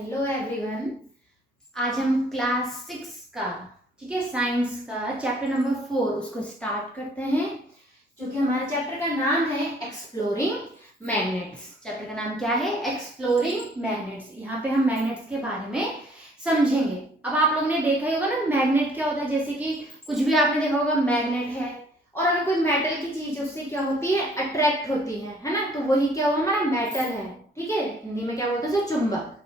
Hello everyone. आज हम class 6 का ठीक है साइंस का चैप्टर नंबर 4 उसको स्टार्ट करते हैं, जो कि हमारे चैप्टर का नाम है एक्सप्लोरिंग मैग्नेट्स। चैप्टर का नाम क्या है? Exploring magnets. यहाँ पे हम मैग्नेट्स के बारे में समझेंगे। अब आप लोगों ने देखा ही होगा ना, मैग्नेट क्या होता है। जैसे कि कुछ भी आपने देखा होगा, मैग्नेट है, और अगर कोई मेटल की चीज उससे क्या होती है, अट्रैक्ट होती है ना, तो वही क्या हुआ, हमारा मेटल है। ठीक है, हिंदी में क्या बोलते हैं, चुंबक।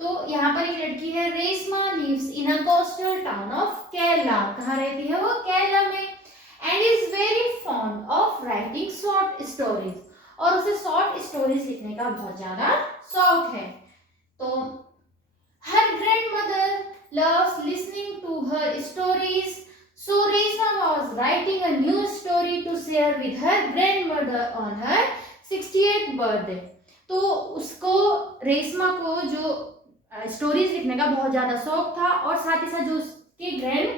तो यहाँ पर एक लड़की है, Reshma lives in a coastal town of Kerala. कहाँ रहती है वो? केरला में। And is very fond of writing short stories, और उसे शॉर्ट स्टोरीज लिखने का बहुत ज्यादा शौक है। तो her grandmother loves listening to her stories, so Reshma was writing a new story to share with her grandmother on her 68th birthday। तो उसको, रेशमा को जो स्टोरीज लिखने का बहुत ज्यादा शौक था, और साथ ही साथ जो उसके ग्रैंड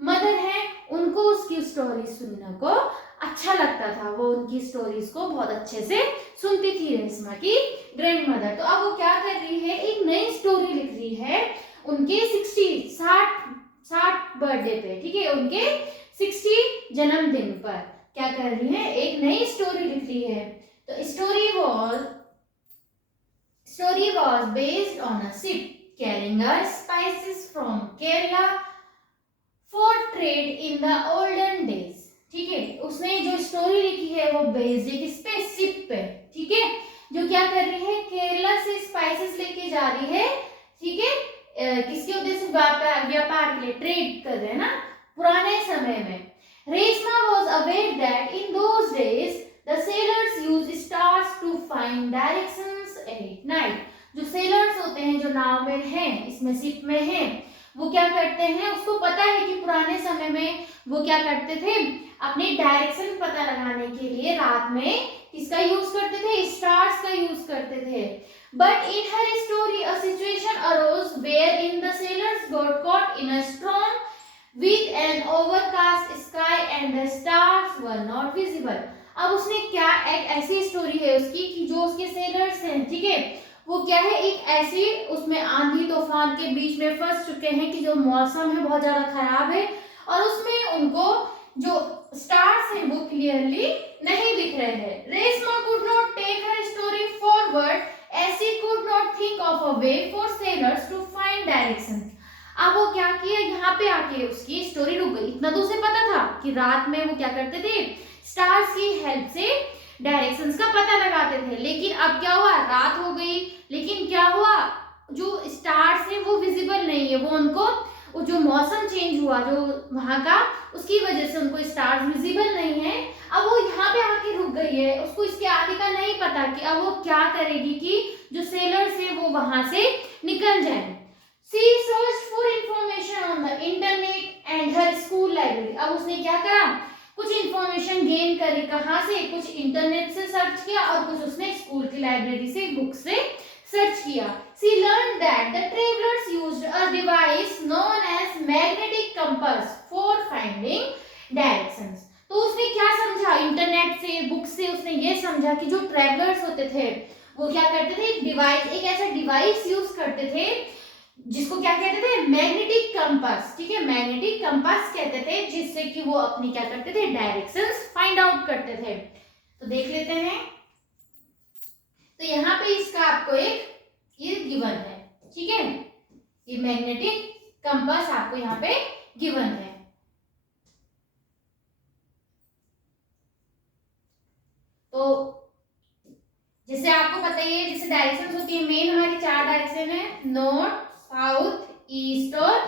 मदर है उनको उसकी स्टोरीज सुनने को अच्छा लगता था। वो उनकी स्टोरीज को बहुत अच्छे से सुनती थी रेशमा की ग्रैंड मदर। तो अब वो क्या कर रही है, एक नई स्टोरी लिख रही है उनके 60 बर्थडे पे। ठीक है, उनके 60 जन्मदिन पर क्या कर रही है, एक नई स्टोरी लिख रही है। तो story was based on a ship carrying spices from Kerala for trade in the olden days। ठीक है, उसने जो स्टोरी लिखी है वो बेस्ड है किस पे? शिप पे। ठीक है, जो क्या कर रही है, केरला से स्पाइसेस लेके जा रही है। ठीक है, किसके उद्देश्य? व्यापार के लिए, ट्रेड कर रहे हैं ना, पुराने समय में। Reshma was aware that in those days the sailors used stars to find directions at night। जो सेलर्स होते हैं, जो नाव में हैं, इसमें शिप में हैं, वो क्या करते हैं, उसको पता है कि पुराने समय में वो क्या करते थे, अपनी डायरेक्शन पता लगाने के लिए रात में किसका यूज करते थे? स्टार्स का यूज करते थे। But in her story, a situation arose wherein the sailors got caught in a storm with an overcast sky and the stars were not visible। अब उसने क्या, एक ऐसी स्टोरी है उसकी कि जो उसके सेलर्स हैं, ठीक है, वो क्या है, एक ऐसी उसमें आंधी तूफान के बीच में फंस चुके हैं कि जो मौसम है बहुत ज्यादा खराब है, और उसमें उनको जो स्टार्स हैं वो क्लियरली नहीं दिख रहे हैं। Reshma could not take her story forward as she could not think of a way for sailors to find directions। अब वो क्या किया, यहाँ पे आके उसकी स्टोरी रुक गई। इतना तो उसे पता था कि रात में वो क्या करते थे, स्टार्स की हेल्प से डायरेक्शंस का पता लगाते थे। लेकिन अब क्या हुआ, रात हो गई, लेकिन क्या हुआ, जो स्टार्स है वो विजिबल नहीं है। वो उनको, जो मौसम चेंज हुआ जो वहां का, उसकी वजह से उनको स्टार्स विजिबल नहीं है। अब वो यहाँ पे आके रुक गई है, उसको इसके आगे का नहीं पता कि अब वो क्या करेगी कि जो सेलर्स है वो वहां से निकल जाए। She searched for information on the internet and her school library। अब उसने क्या करा, कुछ इंफॉर्मेशन गेन करी। कहाँ से? कुछ इंटरनेट से सर्च किया, और कुछ उसने स्कूल की लाइब्रेरी से, बुक से सर्च किया। She learned that the travelers used a device known as magnetic compass for finding directions। तो उसने क्या समझा, इंटरनेट से, बुक से उसने ये समझा कि जो ट्रैवलर्स होते थे वो क्या करते थे, डिवाइस, एक ऐसा डिवाइस यूज करते थे जिसको क्या कहते थे, मैग्नेटिक कंपास। ठीक है, मैग्नेटिक कंपास कहते थे, जिससे कि वो अपनी क्या करते थे, डायरेक्शंस फाइंड आउट करते थे। तो देख लेते हैं। तो यहाँ पे इसका आपको एक ये गिवन है। ठीक है, ये मैग्नेटिक कंपास आपको यहाँ पे गिवन है। तो जैसे आपको पता ही है, जैसे डायरेक्शन होती है, मेन हमारी 4 डायरेक्शन है, नॉर्थ, साउथ, ईस्ट और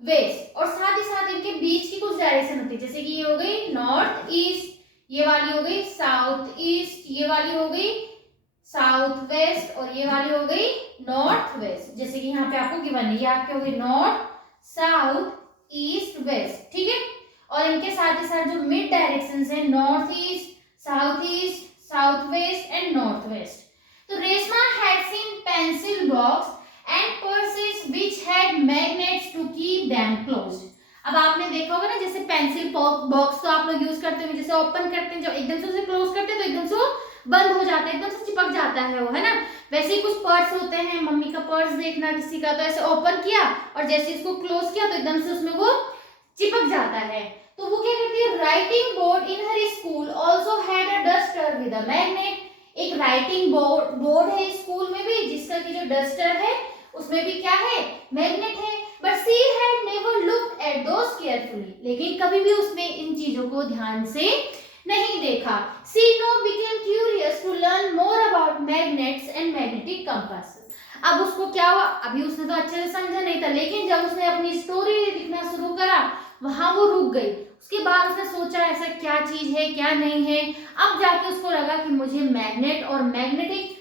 वेस्ट, और साथ ही साथ इनके बीच की कुछ डायरेक्शन होती है। जैसे कि ये हो गई नॉर्थ ईस्ट, ये वाली हो गई साउथ ईस्ट, ये वाली हो गई साउथ वेस्ट, और ये वाली हो गई नॉर्थ वेस्ट। जैसे कि यहाँ पे आपको गिवन है, ये आपके हो गई नॉर्थ, साउथ, ईस्ट, वेस्ट। ठीक है, और इनके साथ ही साथ जो मिड डायरेक्शन है, north east, south east, south west and north west. तो Reshma had seen pencil box and purses which had magnets to keep them closed। अब आपने देखा होगा ना, जैसे पेंसिल बॉक्स तो आप लोग यूज करते हैं, जैसे ओपन करते हैं, जब एकदम से उसे क्लोज करते हैं तो एकदम से बंद हो जाता है, एकदम से चिपक जाता है वो, है ना। वैसे ही कुछ पर्स होते हैं, मम्मी का पर्स देखना किसी का, तो ऐसे ओपन किया और जैसे इसको क्लोज किया तो एकदम से उसमें वो चिपक जाता है। तो वो क्या करती है, writing board in her school also had a duster with a magnet. एक राइटिंग बोर्ड है स्कूल में भी, जिसका की जो डस्टर है उसमें भी क्या है, मैग्नेट है। But she had never looked at those carefully, लेकिन कभी भी उसने इन चीजों को ध्यान से नहीं देखा। She now became curious to learn more about magnets and magnetic compass. अब उसको क्या हुआ, अभी उसने तो अच्छे से समझा नहीं था, लेकिन जब उसने अपनी स्टोरी लिखना शुरू करा वहां वो रुक गई। उसके बाद उसने सोचा ऐसा क्या चीज है क्या नहीं है। अब जाके उसको लगा कि मुझे मैग्नेट और मैग्नेटिक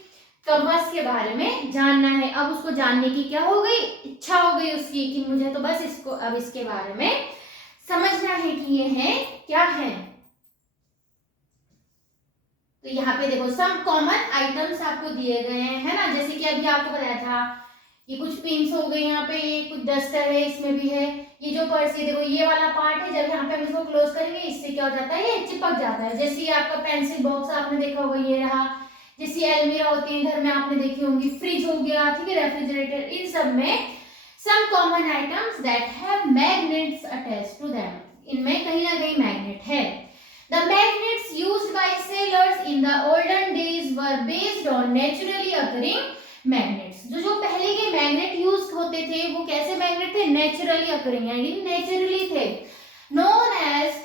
कंपास के बारे में जानना है। अब उसको जानने की क्या हो गई, इच्छा हो गई उसकी कि मुझे तो बस इसको अब इसके बारे में समझना है कि ये है क्या है। तो यहाँ पे देखो सम कॉमन आइटम्स आपको दिए गए हैं, है ना। जैसे कि अभी आपको बताया था ये कुछ पिंस हो गए, यहाँ पे ये कुछ डस्टर है, इसमें भी है। ये जो पर्स है देखो ये वाला पार्ट है, जब यहाँ पे हम इसको क्लोज करेंगे इससे क्या हो जाता है, ये चिपक जाता है। जैसे ये आपका पेंसिल बॉक्स आपने देखा होगा, ये रहा। जैसे अलमीरा होती है घर में आपने देखी होंगी, फ्रिज हो गया, ठीक है, रेफ्रिजरेटर, इन सब में some common items that have magnets attached to them, इनमें कहीं ना कहीं मैग्नेट है। The magnets used by sailors in the olden days were based on naturally occurring magnets. जो पहले के मैग्नेट यूज होते थे वो कैसे मैग्नेट थे, नेचुरली अकरिंग, यानी नेचुरली थे। known as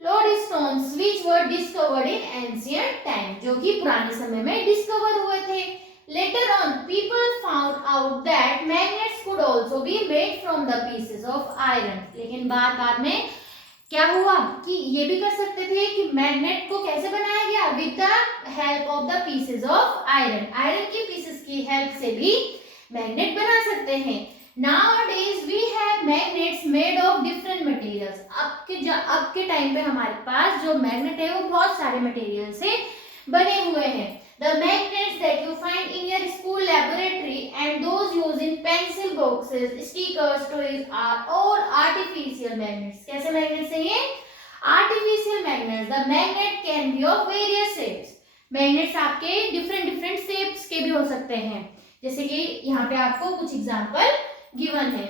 lodestones which were discovered in ancient time, जो कि पुराने समय में डिस्कवर हुए थे। later on people found out that magnets could also be made from the pieces of iron, लेकिन बाद में क्या हुआ कि ये भी कर सकते थे कि मैग्नेट को कैसे बनाया गया, with the help of the pieces of iron, iron की पीसेस की हेल्प से भी मैग्नेट बना सकते हैं। Nowadays we have magnets made of different materials. अब के टाइम पे हमारे पास जो मैग्नेट है वो बहुत सारे मटेरियल से बने हुए हैं। The magnets that you find in your school laboratory and those used in pencil boxes, stickers, toys are all artificial magnets. कैसे मैग्नेट्स हैं ये? Artificial magnets. The magnet can be of various shapes. Magnets आपके different shapes के भी हो सकते हैं, जैसे कि यहाँ पे आपको कुछ एग्जांपल गिवन है,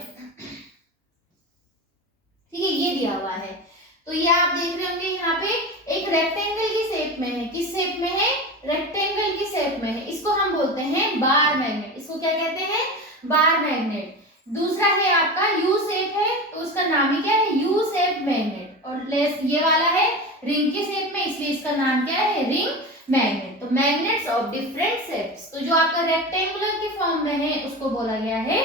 ठीक है, ये दिया हुआ है। तो ये आप देख रहे होंगे यहाँ पे एक रेक्टेंगल की शेप में है, किस शेप में है, रेक्टेंगल की शेप में है, इसको हम बोलते हैं बार मैग्नेट। इसको क्या कहते हैं, बार मैग्नेट। दूसरा है आपका यू शेप है, तो उसका नाम ही क्या है, यू शेप मैग्नेट। और ये वाला है रिंग के शेप में, इसलिए इसका नाम क्या है, रिंग मैग्नेट। तो मैग्नेट्स ऑफ डिफरेंट शेप्स, तो जो आपका रेक्टेंगुलर की फॉर्म में है उसको बोला गया है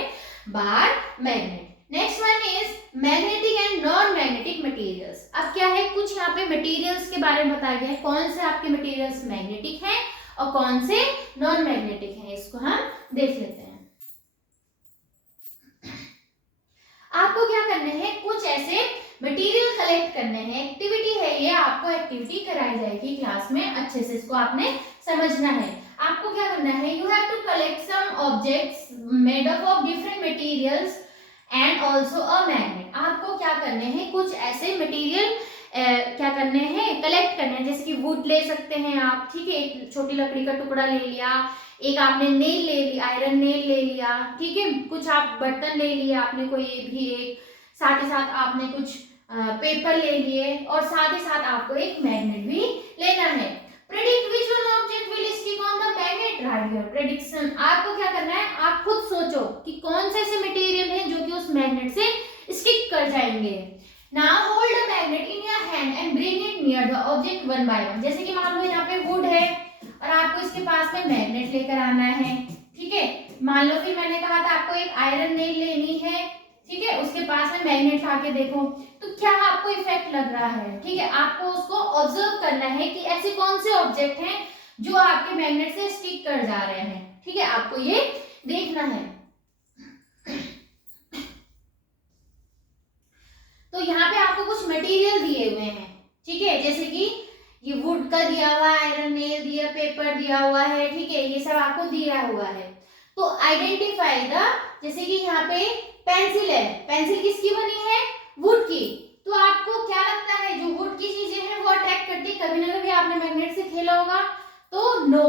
bar magnet. Next one is magnetic and non magnetic materials. अब क्या है, कुछ यहाँ पे मटेरियल्स के बारे में बताया गया है, कौन से आपके मटेरियल्स मैग्नेटिक हैं और कौन से नॉन मैग्नेटिक हैं, इसको हम देख लेते हैं। आपको क्या करने हैं, कुछ ऐसे मटेरियल कलेक्ट करने हैं, एक्टिविटी है ये, आपको एक्टिविटी कराई जाएगी क्लास में, अच्छे से इसको आपने समझना है। आपको क्या करना है, you have to collect some objects made up of different materials and also a magnet. आपको क्या करने हैं, कुछ ऐसे मटेरियल क्या करने हैं, कलेक्ट करने हैं। जैसे कि वुड ले सकते हैं आप, ठीक है, एक छोटी लकड़ी का टुकड़ा ले लिया, एक आपने नेल ले लिया, आयरन नेल ले लिया, ठीक है, कुछ आप बर्तन ले लिया आपने कोई भी एक, साथ ही साथ आपने कुछ पेपर ले लिए, और साथ ही साथ आपको एक मैग्नेट भी लेना है। Predict which one object will stick on the magnet, right your prediction. आपको क्या करना है, आप खुद सोचो कि कौन से ऐसे मटेरियल हैं जो कि उस मैग्नेट से स्टिक कर जाएंगे। Now hold a magnet in your hand and bring it near the object one by one. जैसे कि मान लो यहाँ पे वुड है और आपको इसके पास में मैग्नेट लेकर आना है, ठीक है। मान लो फिर मैंने कहा था आपको एक आयरन नेल लेनी है, ठीक है, उसके पास में मैग्नेट लाके देखो तो क्या आपको इफेक्ट लग रहा है, ठीक है। आपको उसको ऑब्जर्व करना है कि ऐसे कौन से ऑब्जेक्ट हैं जो आपके मैग्नेट से स्टिक कर जा रहे हैं, ठीक है, आपको ये देखना है। तो यहाँ पे आपको कुछ मटेरियल दिए हुए हैं, ठीक है, जैसे कि ये वुड का दिया हुआ है, आयरन नेल दिया, पेपर दिया हुआ है, ठीक है, ये सब आपको दिया हुआ है। तो आइडेंटिफाई द, जैसे कि यहाँ पे पेंसिल है, पेंसिल किसकी बनी है, वुड की। तो आपको क्या लगता है जो वुड की चीजें हैं वो अट्रैक्ट करती है, कभी ना कभी आपने मैग्नेट से खेला होगा, तो नो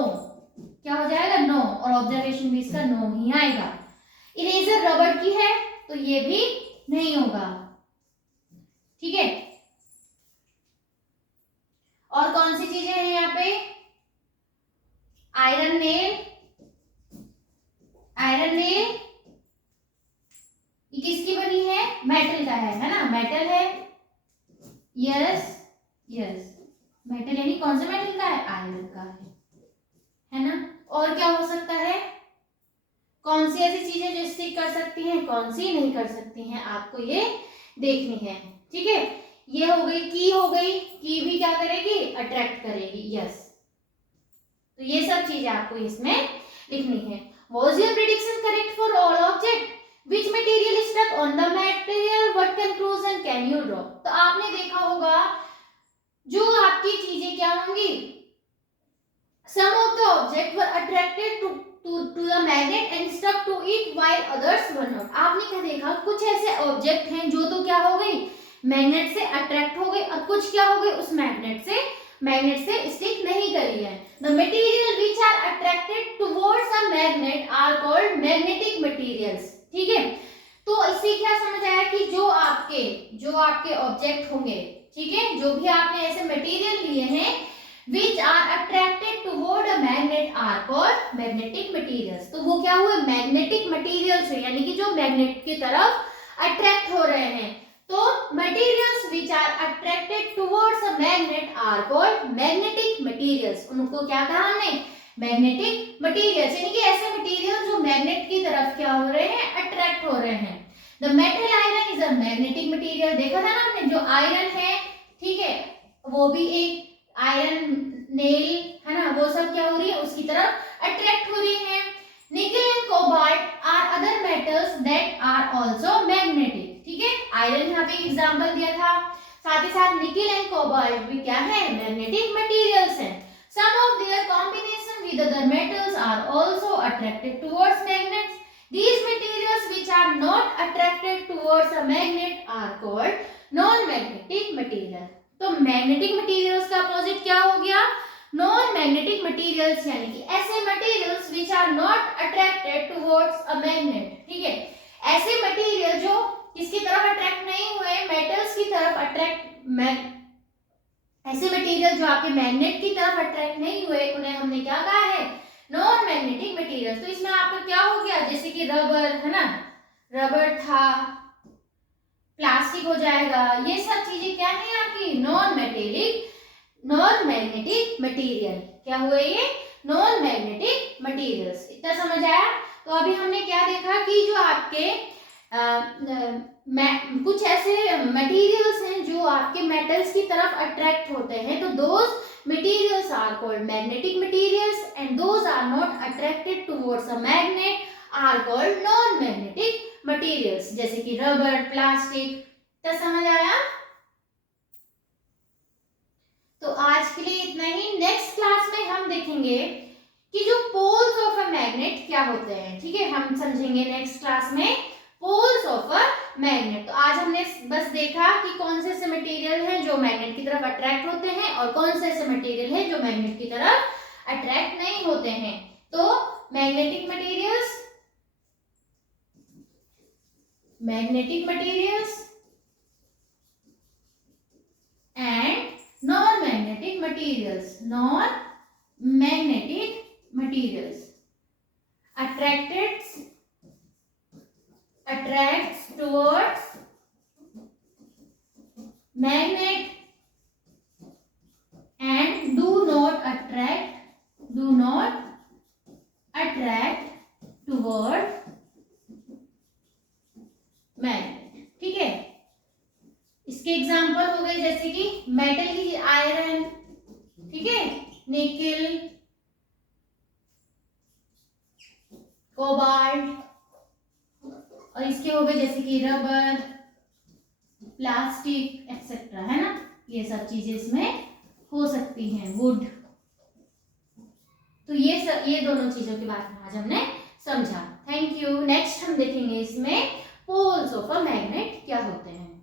क्या हो जाएगा, नो, और ऑब्जर्वेशन भी इसका नो ही आएगा। इरेजर रबड़ की है तो ये भी नहीं होगा, ठीक है। और कौन सी चीजें हैं यहाँ पे, आयरन नेल, आयरन नेल ये किसकी बनी है, मेटल का है ना, मेटल है, यस यस, मेटल यानी कौन से मेटल का है, आयरन का है ना। और क्या हो सकता है, कौन सी ऐसी चीजें जो स्टिक कर सकती हैं, कौन सी नहीं कर सकती हैं, आपको ये देखनी है, ठीक है। ये हो गई की, हो गई की भी क्या करेगी, अट्रैक्ट करेगी, यस। तो ये सब चीजें आपको इसमें लिखनी है। Was your prediction correct for all object? Which material is stuck on the material? What conclusion can you draw? तो आपने देखा होगा जो आपकी चीजें क्या होंगी, some of the objects were attracted to the magnet and stuck to it while others were not. आपने क्या देखा, कुछ ऐसे ऑब्जेक्ट हैं जो तो क्या हो गई, मैग्नेट से अट्रैक्ट हो गई, और कुछ क्या हो गई, उस मैग्नेट से स्टिक नहीं करी है। The material which are attracted towards a magnet are called magnetic materials, ठीक है। तो इससे क्या समझ आया कि जो आपके ऑब्जेक्ट होंगे, ठीक है, जो भी आपने ऐसे मटेरियल लिए हैं which are attracted toward a magnet are called magnetic materials, तो वो क्या हुए, मैग्नेटिक मटेरियल्स है, यानी कि जो मैग्नेट की तरफ अट्रैक्ट हो रहे हैं। तो materials which are attracted towards a magnet are called magnetic materials, उनको क्या कहा हमने, मैग्नेटिक मटेरियल्स, यानी कि ऐसे मटेरियल जो मैग्नेट की तरफ क्या हो रहे हैं, अट्रैक्ट हो रहे हैं। The metal iron is a magnetic material, देखा था ना हमने, जो आयरन है, ठीक है, वो भी एक आयरन नेल है ना, वो सब क्या हो रही है, उसकी तरफ अट्रैक्ट हो रही है। Nickel and cobalt are other metals that are also magnetic, ठीक है, आयरन यहाँ पे एग्जांपल दिया था, साथ ही साथ निकल एंड कोबाल्ट भी क्या है, मैग्नेटिक मटेरियल्स हैं। Some of their combination with other metals are also attracted towards magnets. These materials which are not attracted towards a magnet are called non-magnetic material. तो मैग्नेटिक मटेरियल्स का opposite क्या हो गया, non magnetic materials, यानी कि ऐसे materials which are not attracted towards a magnet, ठीक है, ऐसे मटेरियल जो किसकी तरफ अट्रैक्ट नहीं हुए, मेटल्स की तरफ अट्रैक्ट, ऐसे मटेरियल जो आपके मैग्नेट की तरफ अट्रैक्ट नहीं हुए, उन्हें हमने क्या कहा है, नॉन मैग्नेटिक मटेरियल्स। तो इसमें आपका क्या हो गया, जैसे कि रबर है ना, रबर था, प्लास्टिक हो जाएगा, ये सब चीजें क्या है आपकी, नॉन मैग्नेटिक मटेरियल, क्या हुए ये, नॉन मैग्नेटिक मटेरियल्स। इतना समझ आया। तो अभी हमने क्या देखा कि जो आपके कुछ ऐसे मटेरियल्स हैं जो आपके मेटल्स की तरफ अट्रैक्ट होते हैं, तो those materials are called magnetic materials and those are not attracted towards a magnet are called non-magnetic materials, जैसे कि रबर, प्लास्टिक। तो समझ आया। तो आज के लिए इतना ही। नेक्स्ट क्लास में हम देखेंगे कि जो पोल्स ऑफ अ मैग्नेट क्या होते हैं, ठीक है, हम समझेंगे नेक्स्ट क्लास में पोल्स ऑफ अ मैग्नेट। तो आज हमने बस देखा कि कौन से ऐसे मटेरियल हैं जो मैग्नेट की तरफ अट्रैक्ट होते हैं और कौन से ऐसे मटेरियल हैं जो मैग्नेट की तरफ अट्रैक्ट नहीं होते हैं। तो magnetic materials and non magnetic materials attracts towards magnet and do not attract toward magnet, ठीक है। इसके एग्जांपल हो गए जैसे कि मेटल की आयरन, ठीक है, निकल, कोबाल्ट, और इसके हो गए जैसे कि रबर, प्लास्टिक एक्सेट्रा, है ना, ये सब चीजें इसमें हो सकती हैं, वुड। तो ये दोनों चीजों के बारे में आज हमने समझा। Thank you. नेक्स्ट हम देखेंगे इसमें पोल्स ऑफ अ मैग्नेट क्या होते हैं।